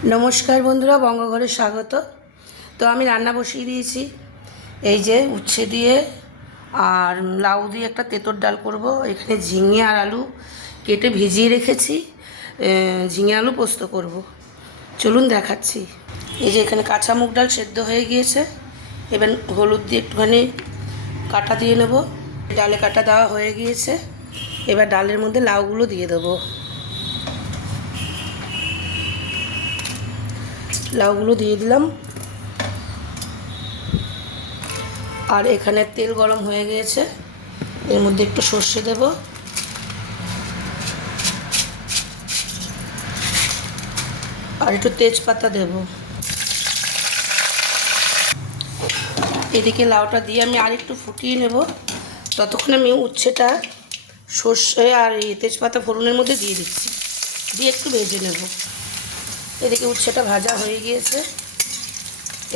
नमस्कार बंधुरा बंगघरे स्वागत। तो आमी रान्ना बसिए दिएछि এই যে উচ্ছে দিয়ে আর লাউ দিয়ে একটা তেঁতোর ডাল করব। এখানে ঝিঙে আর আলু কেটে ভিজিয়ে রেখেছি, ঝিঙে আলু পোস্ত করব। চলুন দেখাচ্ছি। এই যে এখানে কাঁচা মুগ ডাল সেদ্ধ হয়ে গিয়েছে, এবার হলুদ দিয়ে একটুখানি কাটা দিয়ে নেব। ডালে কাটা দেওয়া হয়ে গিয়েছে, এবার ডালের মধ্যে লাউগুলো দিয়ে দেবো। লাউগুলো দিয়ে দিলাম, আর এখানে তেল গরম হয়ে গিয়েছে, এর মধ্যে একটু সর্ষে দেব, আর একটু তেজপাতা দেব। এদিকে লাউটা দিয়ে আমি আর একটু ফুটিয়ে নেব। ততক্ষণ আমি উচ্ছেটা সর্ষে আর এই তেজপাতা ফোড়নের মধ্যে দিয়ে দিচ্ছি, দিয়ে একটু ভেজে নেব। এদিকে উচ্ছেটা ভাজা হয়ে গিয়েছে,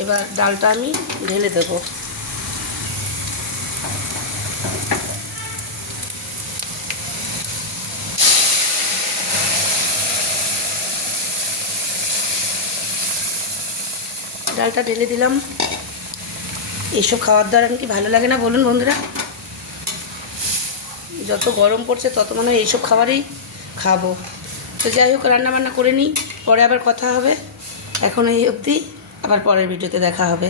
এবার ডালটা আমি ঢেলে দেব। ডালটা ঢেলে দিলাম। এইসব খাবার দাবার কি ভালো লাগে না বলুন বন্ধুরা? যত গরম পড়ছে তত মনে হয় এইসব খাবারই খাবো। তো যাই হোক, রান্নাবান্না করে নিই, পরে আবার কথা হবে। এখন এই অবধি, আবার পরের ভিডিওতে দেখা হবে।